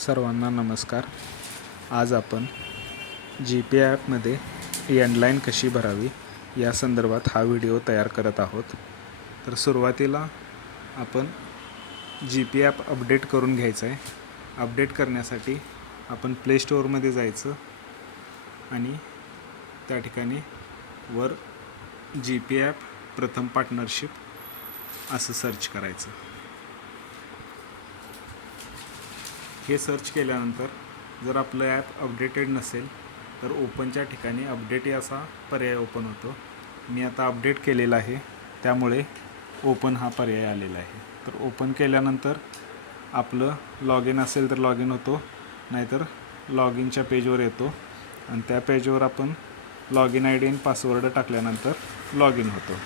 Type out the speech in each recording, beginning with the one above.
सर्वांना नमस्कार. आज आपण GPay ॲपमध्ये एंडलाईन कशी भरावी या संदर्भात हा व्हिडिओ तयार करत आहोत. तर सुरुवातीला आपण GPay ॲप अपडेट करून घ्यायचं आहे. अपडेट करण्यासाठी आपण प्ले स्टोअरमध्ये जायचं आणि त्या ठिकाणी वर GPay ॲप प्रथम पार्टनरशिप असं सर्च करायचं. हे सर्च केल्यानंतर जर आपलं ॲप अपडेटेड नसेल तर ओपनच्या ठिकाणी अपडेट असा पर्याय ओपन होतो. मी आता अपडेट केलेला आहे त्यामुळे ओपन हा पर्याय आलेला आहे. तर ओपन केल्यानंतर आपलं लॉग इन असेल तर लॉग इन होतो, नाहीतर लॉग इनच्या पेजवर येतो आणि त्या पेजवर आपण लॉग इन ID आणि पासवर्ड टाकल्यानंतर लॉग इन होतो.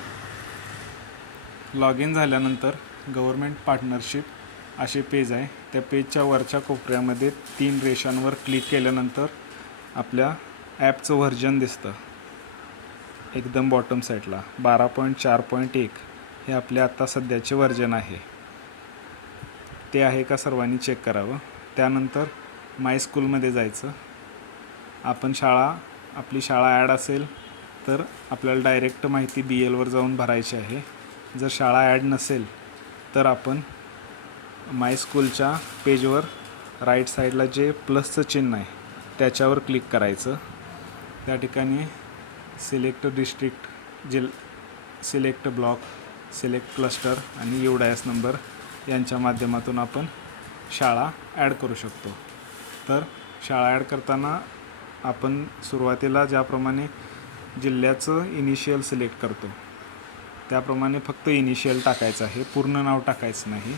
लॉग इन झाल्यानंतर गव्हर्मेंट पार्टनरशिप असे पेज आहे. त्या पेजच्या वरच्या कोपऱ्यामध्ये 3 रेषांवर क्लिक केल्यानंतर आपल्या ॲपचं व्हर्जन दिसतं. एकदम बॉटम साईडला 12.4.1 हे आपल्या आत्ता सध्याचे व्हर्जन आहे. ते आहे का सर्वांनी चेक करावं. त्यानंतर माय स्कूलमध्ये जायचं. आपली शाळा ॲड असेल तर आपल्याला डायरेक्ट माहिती BLवर जाऊन भरायची आहे. जर शाळा ॲड नसेल तर आपण माय स्कूलच्या पेजवर राईट साईडला जे प्लसचं चिन्ह आहे त्याच्यावर क्लिक करायचं. त्या ठिकाणी select district, select block, select cluster आणि UDIS नंबर यांच्या माध्यमातून आपण शाळा ॲड करू शकतो. तर शाळा ॲड करताना आपण सुरुवातीला ज्याप्रमाणे जिल्ह्याचं इनिशियल सिलेक्ट करतो त्याप्रमाणे फक्त इनिशियल टाकायचं आहे, पूर्ण नाव टाकायचं नाही,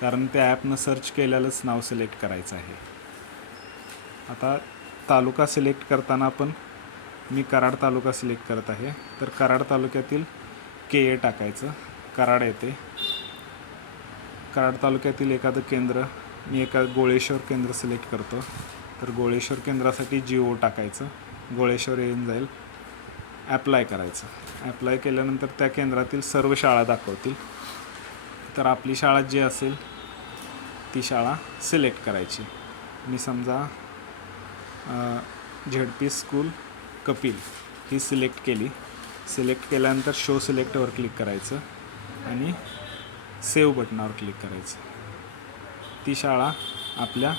कारण त्या ॲपनं सर्च केलेलंच नाव सिलेक्ट करायचं आहे. आता तालुका सिलेक्ट करताना मी कराड तालुका सिलेक्ट करत आहे. तर कराड तालुक्यातील KA टाकायचं. कराड येते. कराड तालुक्यातील एखादं केंद्र, मी गोळेश्वर केंद्र सिलेक्ट करतो. तर गोळेश्वर केंद्रासाठी GO टाकायचं. गोळेश्वर येऊन जाईल. ॲप्लाय करायचं. ॲप्लाय केल्यानंतर त्या केंद्रातील सर्व शाळा दाखवतील. तर आपली शाळा जी असेल ती शाळा सिलेक्ट करायची. मी समजा ZP स्कूल कपिल ही सिलेक्ट केली. सिलेक्ट केल्यानंतर शो सिलेक्टवर क्लिक करायचं आणि सेव्ह बटनावर क्लिक करायचं. ती शाळा आपल्या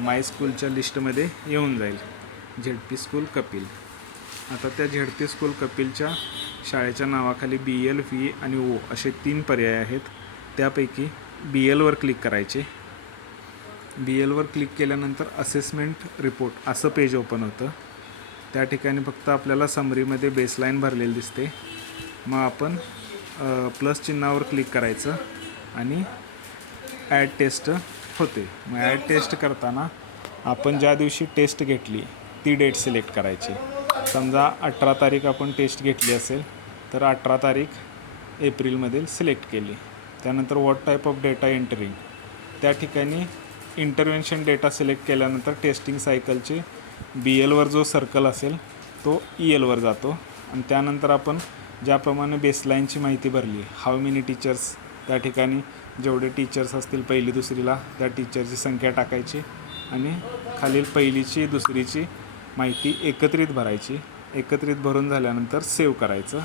माय स्कूलच्या लिस्टमध्ये येऊन जाईल, ZP स्कूल कपिल. आता त्या ZP स्कूल कपिलच्या शाळेच्या नावाखाली BL, V आणि O असे 3 पर्याय आहेत. त्यापैकी BLवर क्लिक करायचे. BLवर क्लिक केल्यानंतर असेसमेंट रिपोर्ट असं पेज ओपन होतं. त्या ठिकाणी फक्त आपल्याला समरीमध्ये बेसलाईन भरलेली दिसते. मग आपण प्लस चिन्हावर क्लिक करायचं आणि ॲड टेस्ट होते. मग ॲड टेस्ट करताना आपण ज्या दिवशी टेस्ट घेतली ती डेट सिलेक्ट करायची. समजा 18 तारीख आपण टेस्ट घेतली असेल तर 18 तारीख एप्रिलमधील सिलेक्ट केली. त्यानंतर what type of data entering, त्या ठिकाणी इंटरव्हेन्शन डेटा सिलेक्ट केल्यानंतर टेस्टिंग सायकलचे BLवर जो सर्कल असेल तो ELवर जातो. आणि त्यानंतर आपण ज्याप्रमाणे बेसलाईनची माहिती भरली, हाऊ मेनी टीचर्स, त्या ठिकाणी जेवढे टीचर्स असतील पहिली दुसरीला त्या टीचरची संख्या टाकायची आणि खालील पहिलीची दुसरीची माहिती एकत्रित भरायची. एकत्रित भरून झाल्यानंतर सेव्ह करायचं.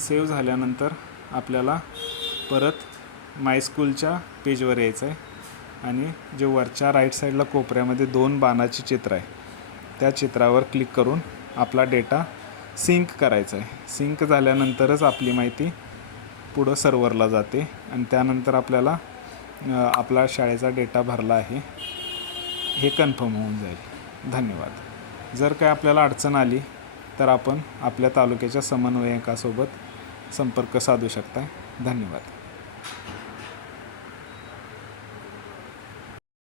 सेव्ह झाल्यानंतर आपल्याला परत माय स्कूलच्या पेजवर यायचं आहे आणि जे वरच्या राईट साईडला कोपऱ्यामध्ये 2 बाणाचे चित्र आहे त्या चित्रावर क्लिक करून आपला डेटा सिंक करायचा आहे. सिंक झाल्यानंतरच आपली माहिती पुढं सर्व्हरला जाते आणि त्यानंतर आपल्याला आपला शाळेचा डेटा भरला आहे हे कन्फर्म होऊन जाईल. धन्यवाद. जर काय आपल्याला अडचण आली तर आपण आपल्या तालुक्याच्या समन्वयकासोबत संपर्क साधू शकता. धन्यवाद.